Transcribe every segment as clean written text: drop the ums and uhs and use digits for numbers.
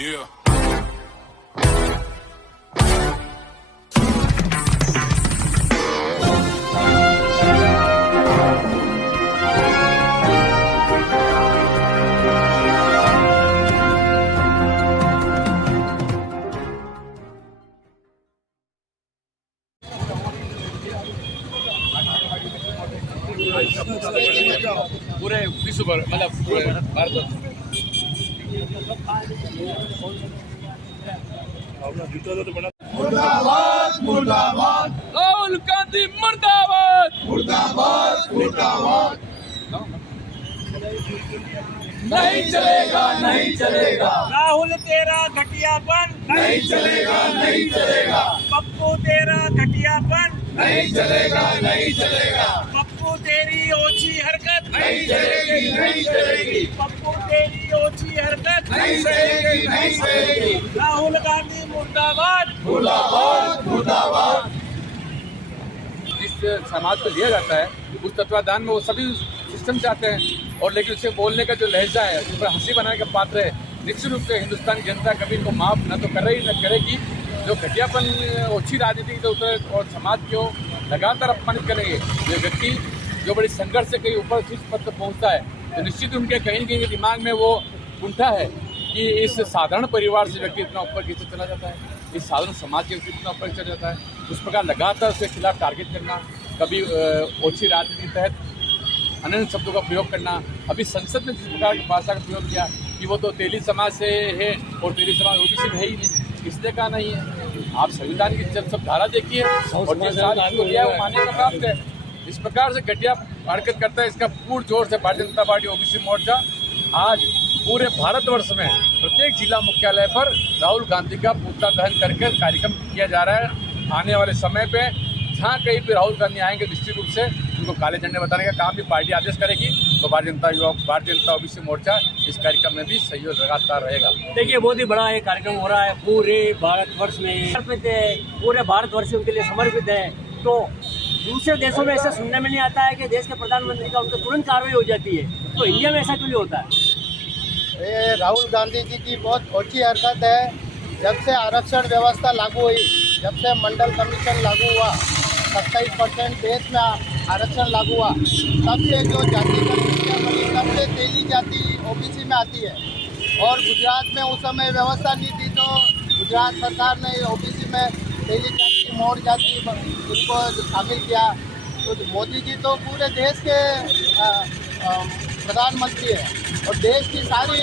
Yeah. पूरे विश्व भर मतलब पूरे भारत मुर्दाबाद मुर्दाबाद राहुल गांधी मुर्दाबाद मुर्दाबाद मुर्दाबाद नहीं चलेगा नहीं चलेगा राहुल तेरा घटियापन नहीं चलेगा नहीं चलेगा पप्पू तेरा घटियापन नहीं चलेगा नहीं चलेगा पप्पू तेरी ओछी हरकत नहीं चलेगी नहीं चलेगी पप्पू तेरी ओछी हरकत नहीं चलेगी नहीं चलेगी राहुल गांधी मुर्दाबाद मुर्दाबाद मुर्दाबाद जिस समाज को लिया जाता है उस तत्वाधान में वो सभी सिस्टम से आते हैं और लेकिन उससे बोलने का जो लहजा है उस पर हंसी बनाने का पात्र है। निश्चित रूप से हिंदुस्तान की जनता कभी इनको माफ न तो कर रही न करेगी। जो घटियापन ओछी राजनीति के ऊपर और समाज को लगातार अपमानित करेंगे जो व्यक्ति जो बड़ी संघर्ष से कहीं ऊपर शीर्ष पद तक पहुँचता है तो निश्चित उनके कहीं न कहीं दिमाग में वो कुंठा है कि इस साधारण परिवार से व्यक्ति इतना ऊपर कैसे चला जाता है, इस साधारण समाज के व्यक्ति इतना ऊपर चला जाता है। उस प्रकार लगातार उसके खिलाफ टारगेट करना, कभी ओछी राजनीति के तहत अनंत शब्दों का प्रयोग करना। अभी संसद में जिस प्रकार की भाषा का प्रयोग किया कि वो तो तेली समाज से है और तेली समाज ओबीसी में है ही नहीं, इसलिए कहा नहीं है। आप संविधान की जब सब धारा देखिए और जिस राज्य को लिया है वो मान्य का प्राप्त है। इस प्रकार से घटिया हरकत करता है, इसका पूर्ण जोर से भारतीय जनता पार्टी ओबीसी मोर्चा आज पूरे भारतवर्ष में प्रत्येक जिला मुख्यालय पर राहुल गांधी का पुतला दहन करके कार्यक्रम किया जा रहा है। आने वाले समय पे जहाँ कहीं भी राहुल गांधी आएंगे निश्चित रूप से उनको काले झंडे बताने का काम भी पार्टी आदेश करेगी। तो भारतीय जनता ओबीसी मोर्चा इस कार्यक्रम में भी सहयोग लगातार रहेगा। देखिए बहुत ही बड़ा ये कार्यक्रम हो रहा है पूरे भारतवर्ष में, समर्पित है, पूरे भारतवर्ष के लिए समर्पित है। तो दूसरे देशों में ऐसा सुनने में नहीं आता है कि देश के प्रधानमंत्री का उनका तुरंत कार्रवाई हो जाती है, तो इंडिया में ऐसा क्यों नहीं होता है? ये राहुल गांधी जी की बहुत ओछी हरकत है। जब से आरक्षण व्यवस्था लागू हुई, जब से मंडल कमीशन लागू हुआ, 27% देश में आरक्षण लागू हुआ, तब से जो जातिगत नीतियाँ बनी, तब से तेली जाति ओबीसी में आती है। और गुजरात में उस समय व्यवस्था नहीं थी तो गुजरात सरकार ने ओबीसी में तेली जाति, मोड़ जाति उनको शामिल किया। तो मोदी जी तो पूरे देश के प्रधानमंत्री है और देश की सारी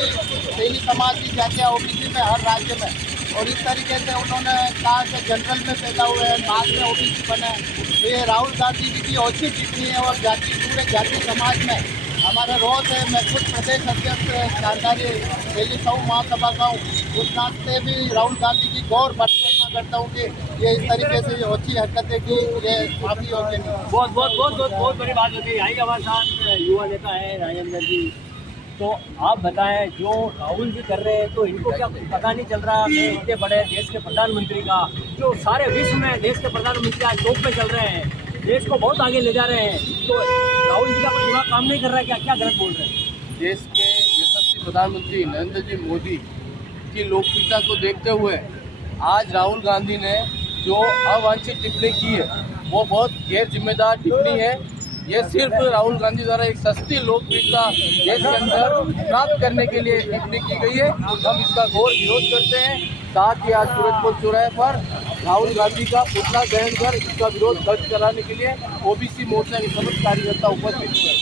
तेली समाज की जातियाँ ओबीसी में हर राज्य में, और इस तरीके से उन्होंने कहा कि जनरल में पैदा हुए हैं, बाद में ओबीसी बने। तो ये राहुल गांधी जी की ओछी टिप्पणी है और जाति पूरे जाति समाज में हमारा रोष है। मैं खुद प्रदेश अध्यक्ष जानकारी तेली समूह महासभा का हूँ, उस नाते भी राहुल गांधी जी गौर भर्सना करता हूँ कि ये इस तरीके से ओछी हरकतें की ये काफ़ी योग्य नहीं। बहुत बड़ी बात होती है। आइए हमारे साथ युवा नेता है राजेंद्र जी, तो आप बताएं जो राहुल जी कर रहे हैं तो इनको क्या पता नहीं चल रहा कि इतने बड़े देश के प्रधानमंत्री का, जो सारे विश्व में देश के प्रधानमंत्री आज टॉप पे चल रहे हैं, देश को बहुत आगे ले जा रहे हैं, तो राहुल जी का कोई दिमाग काम नहीं कर रहा है क्या? क्या गलत बोल रहे हैं? देश के यशस्वी प्रधानमंत्री नरेंद्र जी मोदी की लोकप्रियता को देखते हुए आज राहुल गांधी ने जो अवांछित टिप्पणी की है वो बहुत गैर जिम्मेदार टिप्पणी है। ये सिर्फ राहुल गांधी द्वारा एक सस्ती लोकप्रियता देश के अंदर प्राप्त करने के लिए टिप्पणी की गई है। हम इसका घोर विरोध करते हैं। साथ ही आज सूरजपुर चौराहे पर राहुल गांधी का पुतला दहन कर इसका विरोध दर्ज कराने के लिए ओबीसी मोर्चा के समस्त कार्यकर्ता उपस्थित हुए।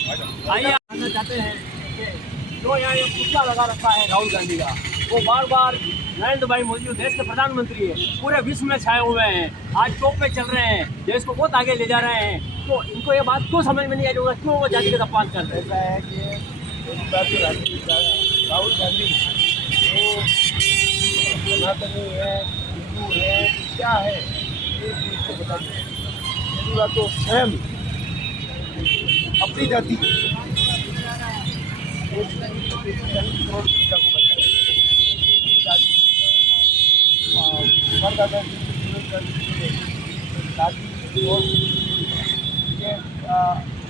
आइए जानना चाहते हैं कि जो यहाँ ये पुतला लगा रखा है राहुल गांधी का, वो बार बार नरेंद्र भाई मोदी जो देश के प्रधानमंत्री है पूरे विश्व में छाए हुए हैं, आज टॉप पे चल रहे हैं, देश को बहुत आगे ले जा रहे हैं, तो इनको ये बात क्यों समझ में नहीं आ रही होगा, क्यों वो जातिगत अपमान कर रहे हैं? ऐसा है कि राहुल गांधी वो सनातनी है, हिंदू है, क्या है, ये चीज़ को बता दें। पहली बात तो स्वयं अपनी जाति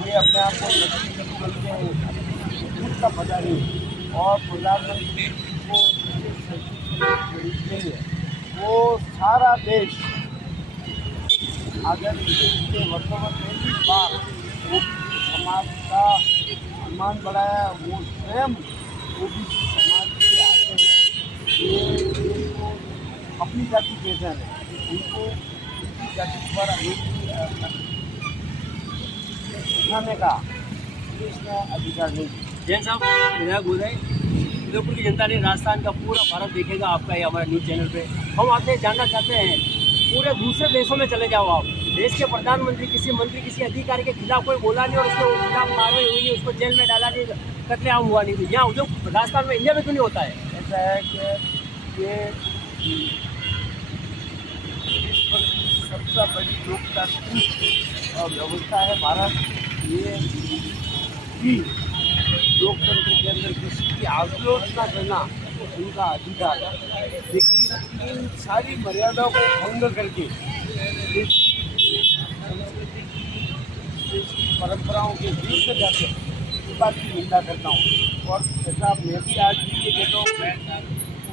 ये अपने आप को बोलते हैं का मजा नहीं, और प्रधानमंत्री को के लिए वो सारा देश अगर इसके वर्षों में पहली बार ओबीसी समाज का सम्मान बढ़ाया, वो स्वयं ओबीसी समाज के आते हैं, ये उनको अपनी जाति पहचान है, उनको उनकी जाति पर उठाने का इसमें अधिकार नहीं। जैन साहब विधायक बोल रहे हैं उदयपुर की जनता ने राजस्थान का पूरा भारत देखेगा आपका ये हमारे न्यूज़ चैनल पे। हम आपसे जानना चाहते हैं, पूरे दूसरे देशों में चले जाओ आप, देश के प्रधानमंत्री किसी मंत्री किसी अधिकारी के खिलाफ कोई बोला नहीं और उसके खिलाफ कार्रवाई हुई नहीं, उसको जेल में डाला नहीं, कत्लेआम हुआ नहीं, यहाँ जो राजस्थान में इंडिया में क्यों नहीं होता है? ऐसा है कि ये विश्व की सबसे बड़ी लोकतांत्रिक व्यवस्था है भारत। ये भी लोकतंत्र के अंदर किसी की आलोचना करना उनका अधिकार है, लेकिन इन सारी मर्यादाओं को भंग करके इस संस्कृति की परंपराओं के विरुद्ध जाते इस बात की निंदा करता हूँ। और जैसा मैं भी आज भी ये कहता हूँ,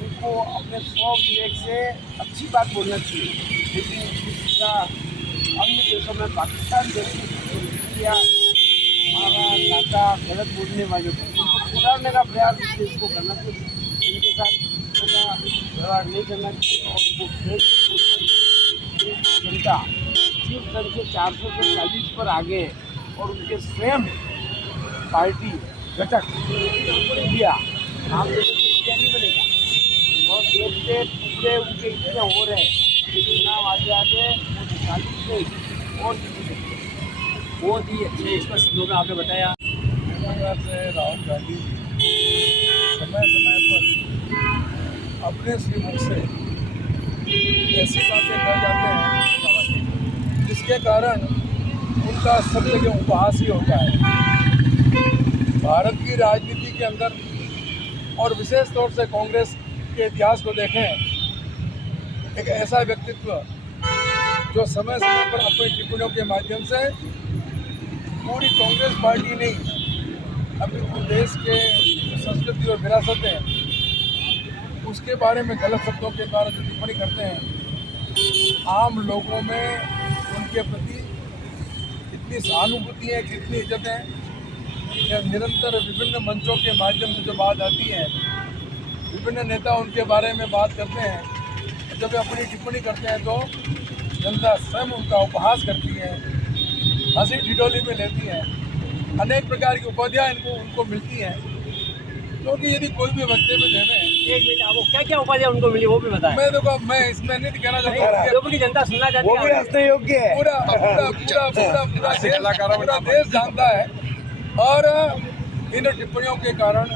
उनको अपने स्व विवेक से अच्छी बात बोलना चाहिए, लेकिन जिस तरह अन्य देशों में पाकिस्तान जैसी या हमारा नाता गलत बोलने वाले को उनको सुधारने का प्रयास इस देश को करना चाहिए, उनके साथ उनका व्यवहार नहीं करना चाहिए और उनको खेल जनता सिर्फ दर से 400 से 40 पर आगे है और उनके स्वयं पार्टी घटक इंडिया नाम देने से इंडिया नहीं बनेगा और देश के टुकड़े उनके इतने हो रहे हैं, लेकिन नाम आते आते वो 40 से और बहुत ही अच्छे स्पष्ट लोग आपने बताया। से राहुल गांधी समय समय पर अपने श्रीमुख से ऐसी बातें कर जाते हैं जिसके कारण उनका सब जगह उपहास ही होता है। भारत की राजनीति के अंदर और विशेष तौर से कांग्रेस के इतिहास को देखें, एक ऐसा व्यक्तित्व जो समय समय पर अपनी टिप्पणियों के माध्यम से पूरी कांग्रेस पार्टी नहीं अपने देश के संस्कृति और विरासत है उसके बारे में गलत शब्दों के द्वारा जो टिप्पणी करते हैं, आम लोगों में उनके प्रति इतनी सहानुभूति है, कितनी इज्जत है कि निरंतर विभिन्न मंचों के माध्यम से जो बात आती है, विभिन्न नेता उनके बारे में बात करते हैं, जब वे अपनी टिप्पणी करते हैं तो जनता स्वयं उनका उपहास करती है, हंसी ठिठोली में लेती है, अनेक प्रकार की उपाधियाँ उनको मिलती हैं। क्योंकि यदि कोई भी वक्तव्य देने, एक मिनट आपको क्या क्या उपाधियाँ उनको मिली वो भी बताएं। मैं देखो मैं इसमें नहीं कहना चाहता उदयपुर की जनता सुनना चाहती है, वो भी हंसने योग्य है। पूरा देश जानता है। और इन टिप्पणियों के कारण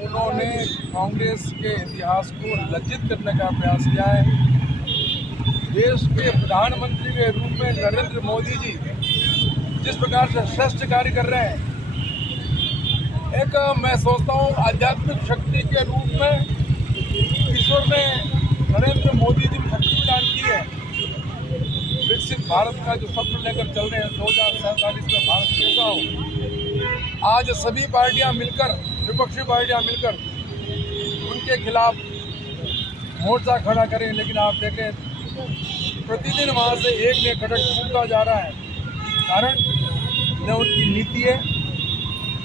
उन्होंने कांग्रेस के इतिहास को लज्जित करने का प्रयास किया है। देश के प्रधानमंत्री के रूप में नरेंद्र मोदी जी जिस प्रकार से श्रेष्ठ कार्य कर रहे हैं, एक मैं सोचता हूँ आध्यात्मिक शक्ति के रूप में ईश्वर ने नरेंद्र मोदी जी को शक्ति प्रदान की है। विकसित भारत का जो सपना लेकर चल रहे हैं 2047 में भारत कैसा हो, आज सभी पार्टियां मिलकर, विपक्षी पार्टियां मिलकर उनके खिलाफ मोर्चा खड़ा करें, लेकिन आप देखें प्रतिदिन वहाँ से एक ने खटक टूटता जा रहा है। कारण न उनकी नीति है,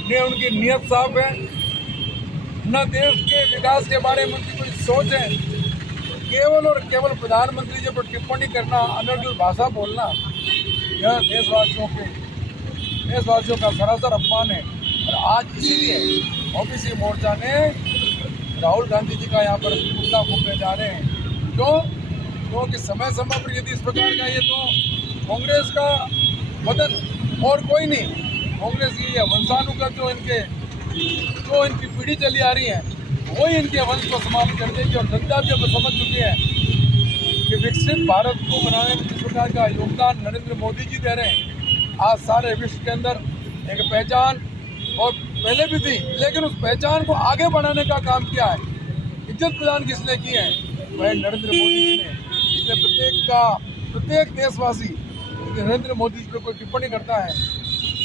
न उनकी नीयत साफ है, न देश के विकास के बारे में उनकी कोई सोच है। केवल और केवल प्रधानमंत्री जी पर टिप्पणी करना, अनर्गल भाषा बोलना, यह देशवासियों का सरासर अपमान है। और आज इसीलिए ओबीसी मोर्चा ने राहुल गांधी जी का यहाँ पर पुतला फूकने जा रहे हैं। क्योंकि समय समय पर यदि इस प्रकार का ये तो कांग्रेस का वतन और कोई नहीं, कांग्रेस की वंशानुगत जो इनकी पीढ़ी चली आ रही है वही इनके वंश को समाप्त कर देगी। और जनता भी अब समझ चुकी है कि विकसित भारत को बनाने में जिस प्रकार का योगदान नरेंद्र मोदी जी दे रहे हैं, आज सारे विश्व के अंदर एक पहचान और पहले भी थी, लेकिन उस पहचान को आगे बढ़ाने का काम किया है। इज्जत प्रदान किसने की है? वह नरेंद्र मोदी जी ने। इसलिए प्रत्येक देशवासी नरेंद्र मोदी जी पर कोई टिप्पणी करता है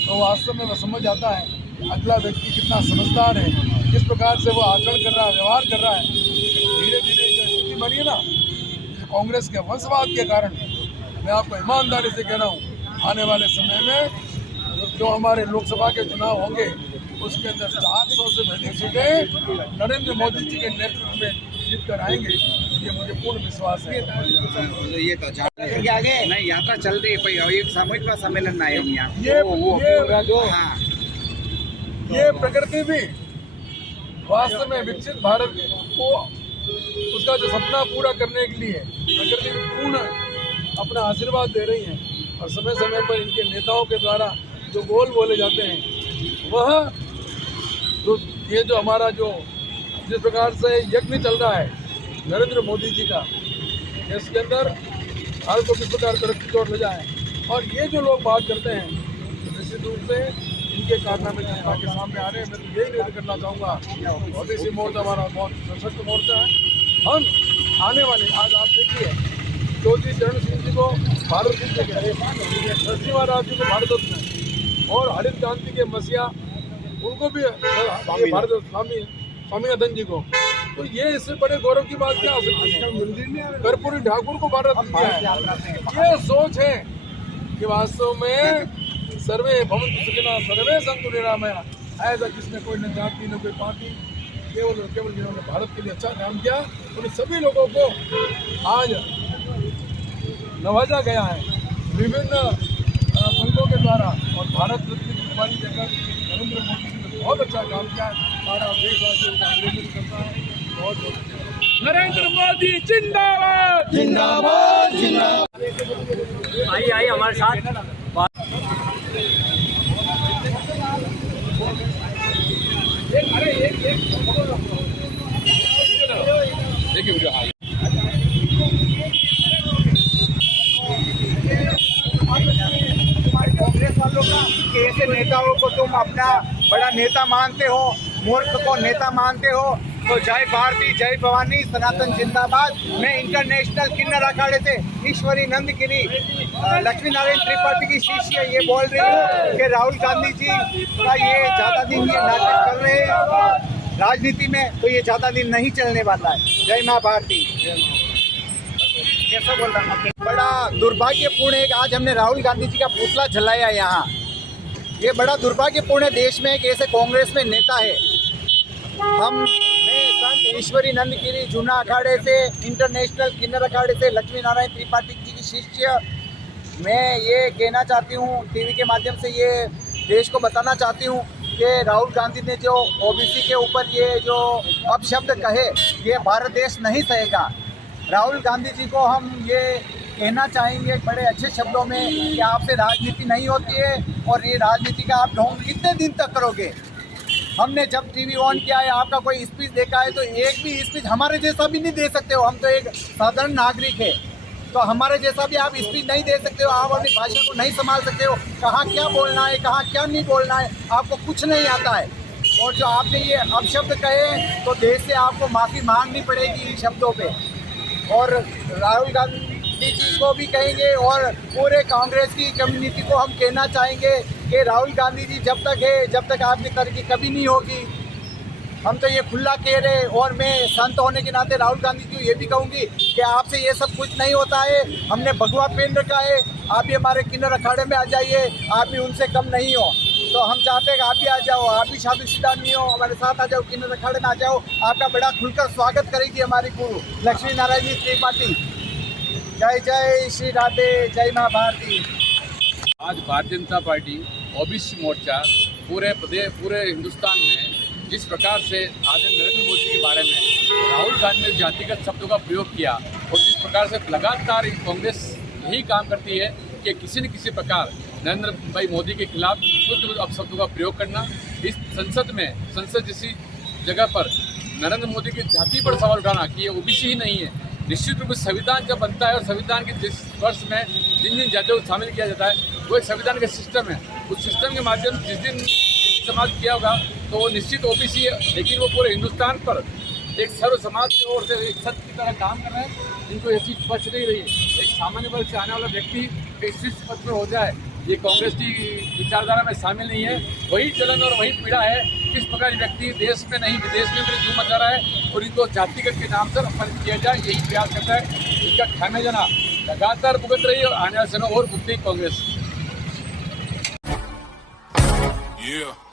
तो वास्तव में वह समझ आता है अगला व्यक्ति कितना समझदार है, किस प्रकार से वो आचरण कर रहा है, व्यवहार कर रहा है। धीरे धीरे मानिए ना, कांग्रेस के वंशवाद के कारण मैं आपको ईमानदारी से कह रहा हूँ, आने वाले समय में जो हमारे लोकसभा के चुनाव होंगे उसके अंदर 400 से अधिक सीटें नरेंद्र मोदी जी के नेतृत्व में जीत कर आएंगे, ये मुझे पूर्ण विश्वास है। ये तो आगे नहीं यात्रा चल रही है, कोई एक सामूहिक सम्मेलन में आए हम यहाँ। ये प्रकृति भी वास्तव में विकसित भारत को उसका जो सपना पूरा करने के लिए प्रकृति पूर्ण अपना आशीर्वाद दे रही है, और समय समय पर इनके नेताओं के द्वारा जो गोल बोले जाते हैं वह तो ये जो हमारा जो जिस प्रकार से यज्ञ चल रहा है नरेंद्र मोदी जी का, इसके अंदर भारत को किस प्रकार तरक्की की ओर ले जाए, और ये जो लोग बात करते हैं निश्चित रूप से इनके कारनामे जनता के सामने आ रहे हैं। मैं तो यही निवेदन करना चाहूँगा, ओबीसी मोर्चा हमारा बहुत सशक्त मोर्चा है। हम आने वाले आज आप देखिए चौधरी चरण सिंह जी को भारत रत्न के, नरसिम्हा महाराज जी को भारत रत्न, और हरित क्रांति के मसीहा उनको भी भारत स्वामीनाथन जी को, तो ये इससे बड़े गौरव की बात क्या हो सकती है। कर्पूरी ठाकुर को भारत रत्न दिया है। ये सोच है कि वास्तव में सर्वे भवन्तु सुखिनः सर्वे सन्तु निरामया, ऐसा जिसमें कोई न जाति न कोई पार्टी, केवल जिन्होंने भारत के लिए अच्छा काम किया उन सभी लोगों को आज नवाजा गया है विभिन्न मुल्कों के द्वारा, और भारत रत्न की उपाधि देकर नरेंद्र मोदी जी ने बहुत अच्छा काम किया है। सारा देशवासियों का अभिनंदन करता है। बहुत बहुत नरेंद्र मोदी जिंदाबाद जिंदाबाद जिंदाबाद। आइए हमारे साथ देखिए वीडियो। कांग्रेस वालों का कि ऐसे नेताओं को तुम अपना बड़ा नेता मानते हो, मूर्ख को नेता मानते हो, तो जय भारती जय भवानी सनातन जिंदाबाद। मैं इंटरनेशनल किन्नर अखाड़े से ईश्वरी नंद गिरी लक्ष्मी नारायण त्रिपाठी की शिष्य ये बोल रही हूँ कि राहुल गांधी जी का ये ज़्यादा दिन ये नाटक कर रहे हैं राजनीति में, तो ये ज़्यादा दिन नहीं चलने वाला है। जय माँ भारती। कैसा बोल रहा हूँ, बड़ा दुर्भाग्यपूर्ण है कि आज हमने राहुल गांधी जी का पुतला जलाया यहाँ। ये बड़ा दुर्भाग्यपूर्ण है देश में कि ऐसे कांग्रेस में नेता है। मैं संत ईश्वरी नंद गिरी जूना अखाड़े से, इंटरनेशनल किन्नर अखाड़े से लक्ष्मी नारायण त्रिपाठी जी की शिष्य, मैं ये कहना चाहती हूँ टीवी के माध्यम से, ये देश को बताना चाहती हूँ कि राहुल गांधी ने जो ओबीसी के ऊपर ये जो अपशब्द कहे, ये भारत देश नहीं सहेगा। राहुल गांधी जी को हम ये कहना चाहेंगे बड़े अच्छे शब्दों में कि आपसे राजनीति नहीं होती है, और ये राजनीति का आप ढोंग कितने दिन तक करोगे। हमने जब टीवी ऑन किया है, आपका कोई स्पीच देखा है, तो एक भी स्पीच हमारे जैसा भी नहीं दे सकते हो। हम तो एक साधारण नागरिक है, तो हमारे जैसा भी आप स्पीच नहीं दे सकते हो। आप अपनी भाषा को नहीं संभाल सकते हो, कहाँ क्या बोलना है कहाँ क्या नहीं बोलना है, आपको कुछ नहीं आता है। और जो आपने ये अपशब्द कहे, तो देश से आपको माफ़ी मांगनी पड़ेगी इन शब्दों पे। और राहुल गांधी जी को भी कहेंगे, और पूरे कांग्रेस की कम्युनिटी को हम कहना चाहेंगे कि राहुल गांधी जी जब तक है, जब तक आपकी तरक्की कभी नहीं होगी। हम तो ये खुला कह रहे, और मैं संत होने के नाते राहुल गांधी जी को ये भी कहूँगी कि आपसे ये सब कुछ नहीं होता है। हमने भगवा पहन रखा है, आप भी हमारे किन्नर अखाड़े में आ जाइए, आप भी उनसे कम नहीं हो। तो हम चाहते हैं कि आप भी आ जाओ, आप भी शादीशुदा नहीं हो, हमारे साथ आ जाओ, किन्नर अखाड़े में आ जाओ। आपका बड़ा खुलकर स्वागत करेगी हमारी गुरु लक्ष्मी नारायण जी त्रिपाठी। जय जय श्री राधे, जय माँ भारती। आज भारतीय जनता पार्टी ओबीसी मोर्चा पूरे हिंदुस्तान में जिस प्रकार से आदरणीय नरेंद्र मोदी के बारे में राहुल गांधी ने जातिगत शब्दों का प्रयोग किया, और जिस प्रकार से लगातार कांग्रेस यही काम करती है कि किसी न किसी प्रकार नरेंद्र भाई मोदी के खिलाफ कुछ अपशब्दों का प्रयोग करना। इस संसद जैसी जगह पर नरेंद्र मोदी की जाति पर सवाल उठाना कि ये ओबीसी ही नहीं है। निश्चित रूप से संविधान जब बनता है, और संविधान के जिस वर्ष में जिन जातियों को शामिल किया जाता है, वो एक संविधान का सिस्टम है। उस सिस्टम के माध्यम से जिस दिन समाज किया होगा, तो वो निश्चित ओबीसी है, लेकिन वो पूरे हिंदुस्तान पर एक सर्व समाज की ओर से एक सत्य की तरह काम कर रहे हैं। इनको ये चीज़ स्पष्ट नहीं रही है। एक सामान्य वर्ग से आने वाला व्यक्ति इस पद पर हो जाए, ये कांग्रेस की विचारधारा में शामिल नहीं है। वही जलन और वही पीड़ा है, किस प्रकार व्यक्ति देश में नहीं विदेश में धूम मचा रहा है और इनको जातिगत के नाम पर अपमानित किया जाए, यही प्रयास करता है। इसका खामियाजा लगातार भुगत रही है और आने वाले समय और भुगतेगी कांग्रेस। Yeah.